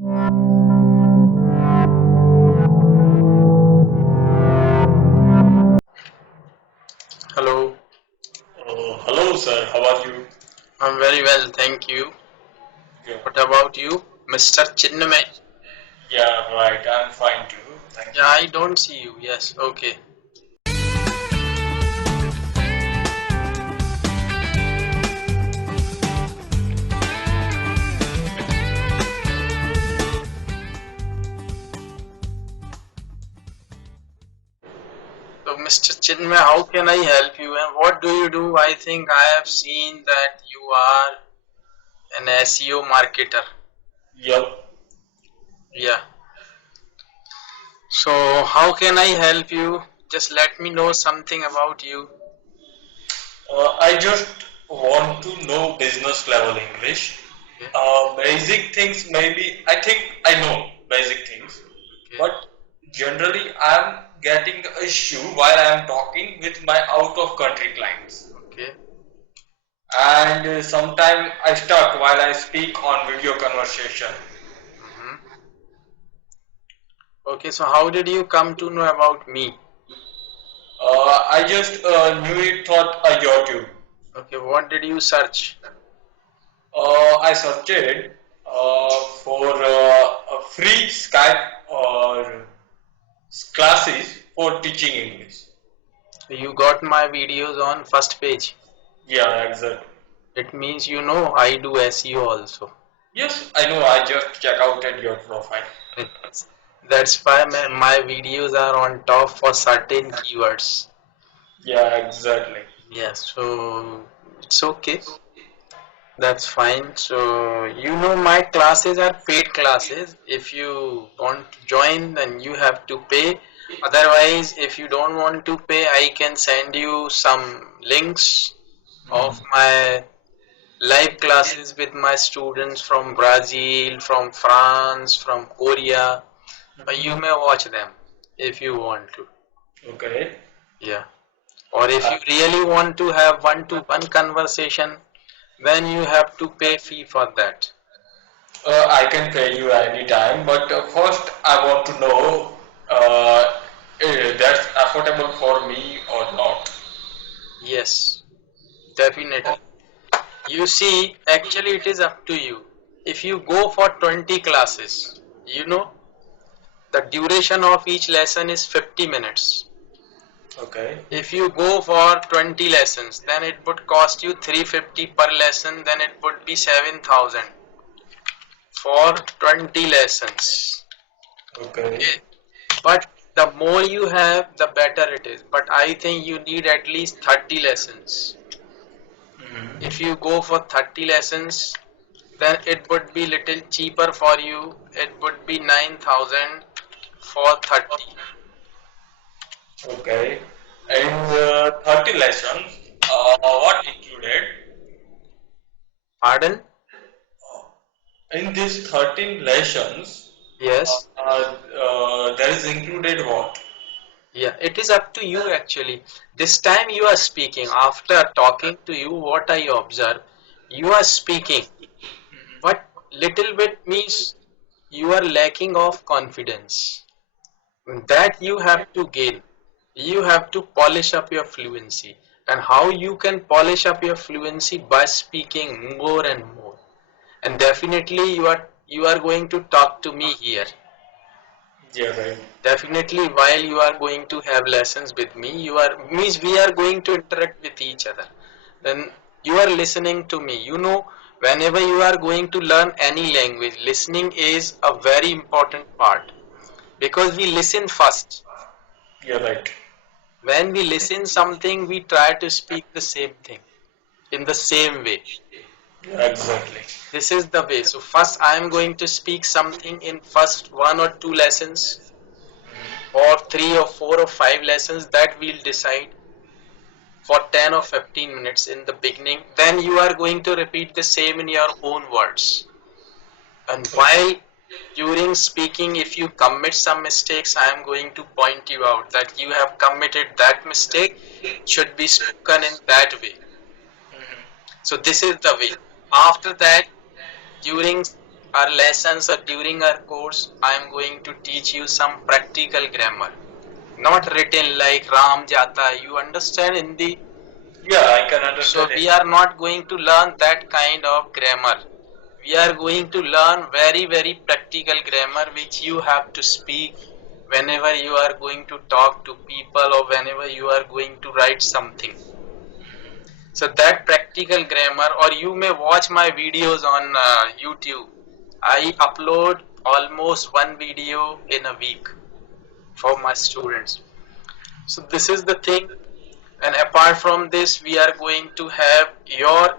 Hello, Hello, sir. How are you? I'm very well, thank you. Yeah, What about you, Mr. Chinmay? yeah, right. I'm fine too. Thank Yeah, you. I don't see you. Yes, okay. So, Mr. Chinmay, how can I help you and what do you do? I think I have seen that you are an SEO marketer. Yep. Yeah. So, how can I help you? Just let me know something about you. I just want to know business level English. Okay. Basic things, maybe. I think I know basic things, Okay. but generally, I'm getting a issue while I'm talking with my out of country clients, Okay. and sometimes I stuck while I speak on video conversation. Hmm. Okay. So, how did you come to know about me? I just knew it thought YouTube. Okay. What did you search? I searched for a free Skype or classes for teaching English. You got my videos on first page. Yeah, exactly. It means you know I do SEO also. Yes, I know. I just check out at your profile. That's why my videos are on top for certain keywords. Yeah, exactly. Yes, so it's okay. That's fine. So you know my classes are paid classes. If you want to join, then you have to pay. Otherwise, if you don't want to pay, I can send you some links of my live classes with my students from Brazil, from France, from Korea. You may watch them if you want to. Okay. Yeah. Or if Uh, you really want to have one-to-one conversation, then you have to pay fee for that. I can pay you anytime, but first I want to know that's affordable for me or not. Yes, definitely. You see, actually it is up to you. If you go for 20 classes, you know, the duration of each lesson is 50 minutes. Okay. If you go for 20 lessons, then it would cost you 350 per lesson, then it would be 7,000 for 20 lessons. Okay. Okay. But the more you have, the better it is. But I think you need at least 30 lessons. Mhm. If you go for 30 lessons, then it would be little cheaper for you. It would be 9,000 for 30. Okay. In 30 lessons, what included? Pardon? In these 13 lessons, Yes. there is included what? Yeah, it is up to you actually. This time you are speaking. After talking to you, what I observe, you are speaking. But little bit means you are lacking of confidence. That you have to gain. You have to polish up your fluency. And how you can polish up your fluency by speaking more and more. And definitely you are going to talk to me here. Yeah, right. Definitely while you are going to have lessons with me, you are means we are going to interact with each other. Then you are listening to me. You know, whenever you are going to learn any language, listening is a very important part because we listen first. Yeah, right. When we listen something, we try to speak the same thing in the same way. Yeah, exactly. This is the way. So first I am going to speak something in first one or two lessons or three or four or five lessons that we'll decide for 10 or 15 minutes in the beginning. Then you are going to repeat the same in your own words. And while during speaking, if you commit some mistakes, I am going to point you out that you have committed that mistake. It should be spoken in that way. So this is the way. After that, during our lessons or during our course, I am going to teach you some practical grammar, not written like Ram Jata. You understand Hindi? Yeah, I can So understand we it. are not going to learn that kind of grammar. We are going to learn very, very practical grammar which you have to speak whenever you are going to talk to people or whenever you are going to write something. So that practical grammar, or you may watch my videos on YouTube. I upload almost one video in a week for my students. So this is the thing. And apart from this, we are going to have your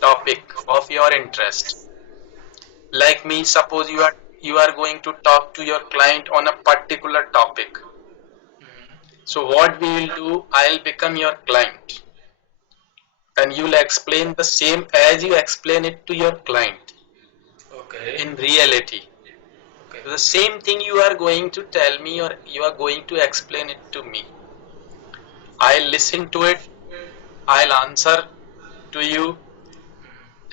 topic of your interest. Like me, suppose you are going to talk to your client on a particular topic. So what we will do, I'll become your client and you'll explain the same as you explain it to your client Okay. in reality. Okay. So the same thing you are going to tell me or you are going to explain it to me. I'll listen to it, I'll answer to you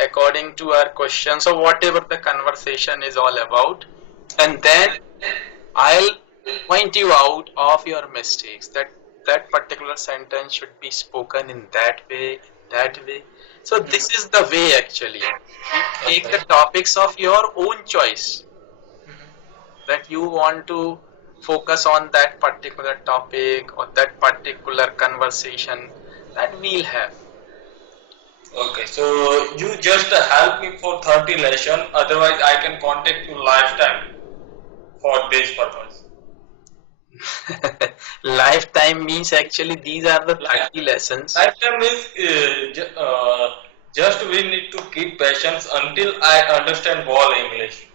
according to our questions or whatever the conversation is all about, and then I'll point you out of your mistakes, that that particular sentence should be spoken in that way, that way. So this is the way actually. You take the Okay. topics of your own choice, that you want to focus on that particular topic or that particular conversation that we'll have. Okay, so you just help me for 30 lesson, otherwise I can contact you lifetime for this purpose. Lifetime means actually these are the Like 30 lessons. lifetime is just we need to keep patience until I understand all English.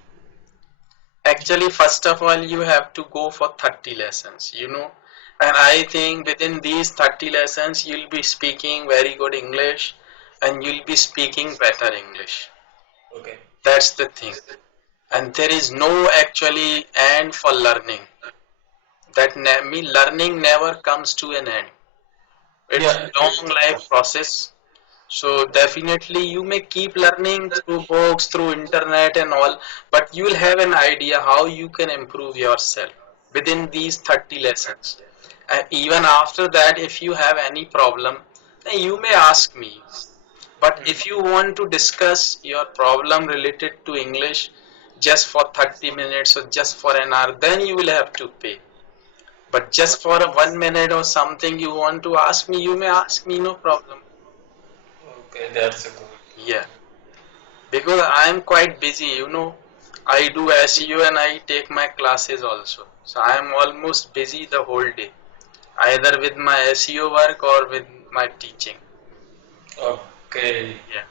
Actually, first of all, you have to go for 30 lessons, and I think within these 30 lessons, you'll be speaking very good English and you'll be speaking better English. Okay. That's the thing. And there is no actually end for learning. That learning never comes to an end. It's Yeah. a long life process. So definitely you may keep learning through books, through internet and all, but you will have an idea how you can improve yourself within these 30 lessons. And even after that, if you have any problem, then you may ask me. But if you want to discuss your problem related to English just for 30 minutes or just for an hour, then you will have to pay. But just for a 1 minute or something you want to ask me, you may ask me, no problem. Okay, that's a good. Yeah. Because I am quite busy, I do SEO and I take my classes also. So I am almost busy the whole day, either with my SEO work or with my teaching. Okay, Yeah.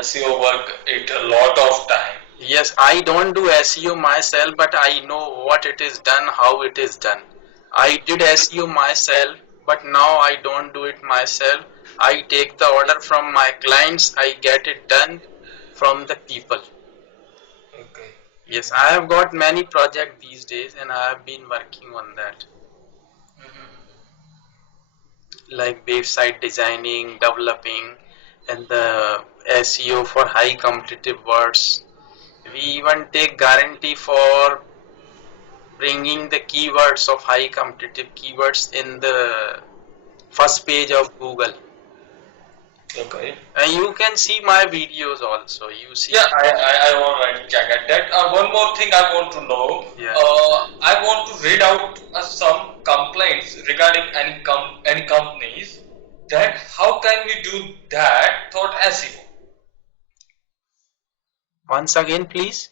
SEO work it a lot of time. Yes, I don't do SEO myself, but I know what it is done, how it is done. I did SEO myself, but now I don't do it myself. I take the order from my clients, I get it done from the people. Okay. Yes, I have got many projects these days and I have been working on that. Like website designing, developing, and the SEO for high competitive words. We even take guarantee for bringing the keywords of high competitive keywords in the first page of Google. Okay. And you can see my videos also. You see, Yeah, I already check it. That one more thing I want to know. yeah. I want to read out some complaints regarding any companies. That how can we do that thought SEO? Once again, please.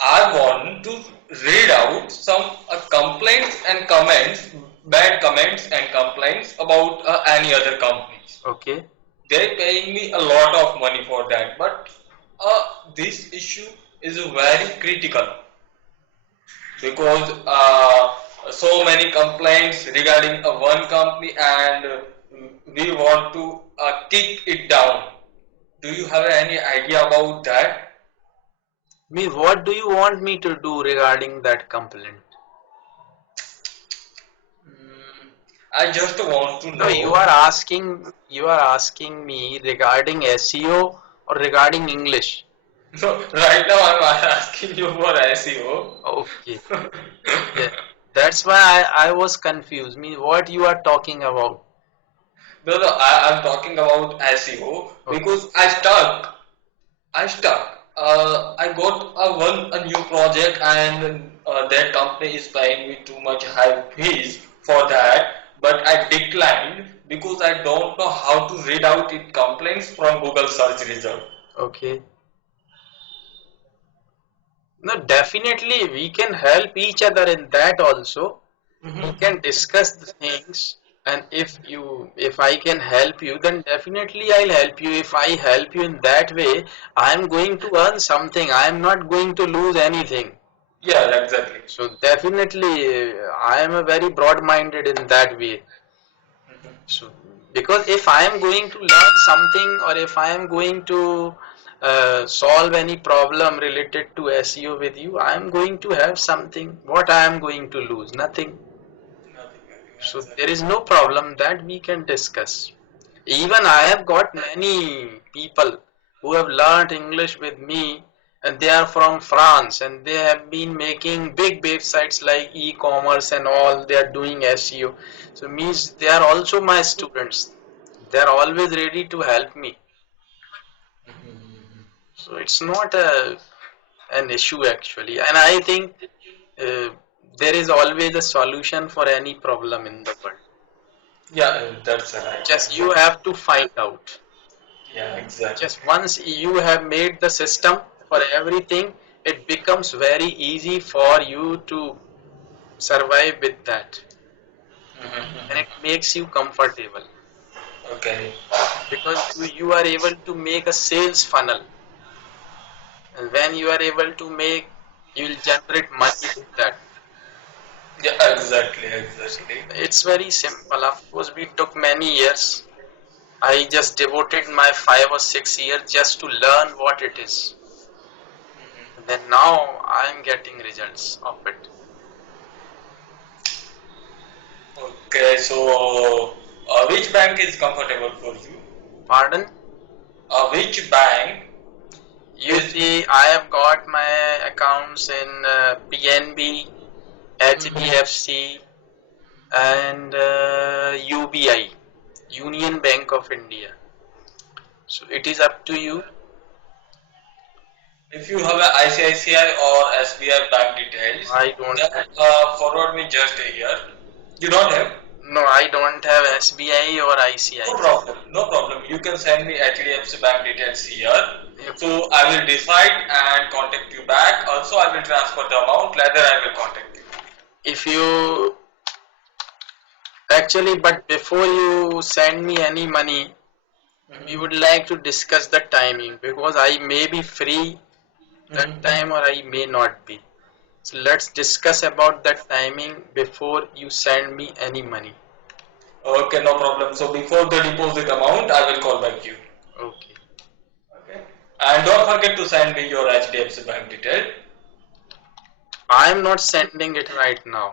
I want to read out some complaints and comments, bad comments and complaints about any other companies. Okay. They're paying me a lot of money for that, but this issue is very critical because so many complaints regarding one company and we want to kick it down. Do you have any idea about that? Me, what do you want me to do regarding that complaint? I just want to No, you know. are asking me regarding SEO or regarding English. So right now I'm asking you for SEO. Okay. Yeah. That's why I was confused. Mean what you are talking about? No, no, I'm talking about SEO Okay. because I stuck. I got a new project and that company is paying me too much high fees for that, but I declined because I don't know how to read out it complaints from Google search result. Okay. No, definitely we can help each other in that also. We Mhm. can discuss the things, and if I can help you, then definitely I'll help you. If I help you in that way, I'm going to earn something. I'm not going to lose anything. Yeah, exactly. So definitely I am a very broad-minded in that way. Mhm. So, because if I am going to learn something or if I am going to solve any problem related to SEO with you, I am going to have something. What I am going to lose? Nothing. Nothing, nothing, So there exactly. is no problem that we can discuss. Even I have got many people who have learned English with me, and they are from France, and they have been making big websites like e-commerce and all. They are doing SEO. So means they are also my students. They are always ready to help me. Mhm. So it's not an issue actually. And I think uh, there is always a solution for any problem in the world. Yeah, that's right. Just you Exactly. have to find out. Yeah, exactly. Just once you have made the system for everything, it becomes very easy for you to survive with that, and Mhm. it makes you comfortable Okay. because you are able to make a sales funnel, and when you are able to make, you will generate money with that. Yeah, exactly, So exactly. it's very simple. Of course, we took many years. I just devoted my 5 or 6 years just to learn what it is. And then now I am getting results of it. Okay, so which bank is comfortable for you? Pardon? Which bank You is? see, I have got my accounts in PNB, Mhm. HDFC, and UBI, Union Bank of India. So it is up to you. If you have a ICICI or SBI bank details, I don't then have. forward me just a year. You don't have? No, I don't have SBI or No ICICI. problem, no problem. You can send me HDFC bank details here. If So I will decide and contact you back. Also, I will transfer the amount. Later, I will contact you. if you actually, but before you send me any money, we Mhm. would like to discuss the timing because I may be free that Mhm. time or I may not be. So let's discuss about that timing before you send me any money. Okay, no problem. So before the deposit amount, I will call back you. Okay. Okay. And don't forget to send me your HDFC bank detail. I am not sending it right now.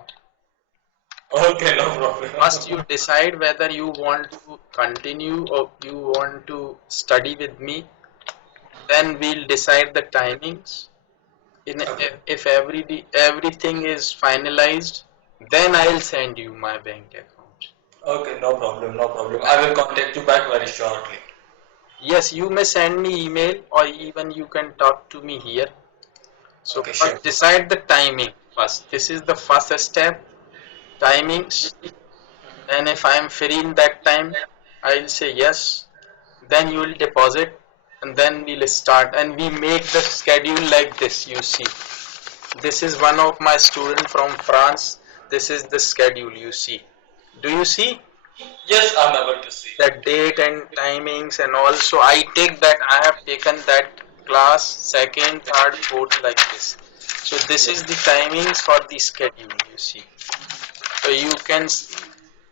Okay, no problem. First you decide whether you want to continue or you want to study with me. Then we'll decide the timings. Okay. If everything is finalized, then I'll send you my bank account. Okay, no problem, no problem. I will contact you back very shortly. Yes, you may send me email or even you can talk to me here. So Okay, sure. first decide the timing first. This is the first step, timings. And if I am free in that time, I'll say yes. Then you will deposit and then we'll start and we make the schedule like this. You see, this is one of my student from France. This is the schedule you see. Do you see Yes, I'm able to see. that date and timings? And also I take that, I have taken that class second, third, fourth like this. So this is Yes. the timings for the schedule you see. So you can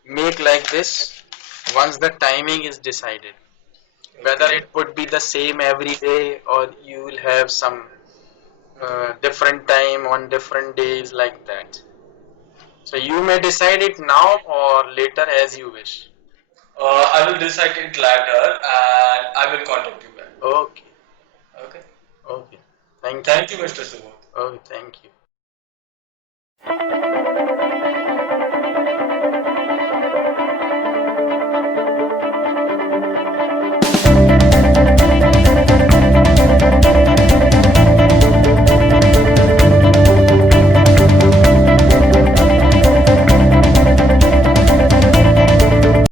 make like this once the timing is decided. Whether Okay. it would be the same every day or you will have some different time on different days like that. So you may decide it now or later as you wish. I will decide it later and I will contact you back. Okay. Okay. Okay. Thank you. Thank you, Mr. Subodh. Okay, thank you.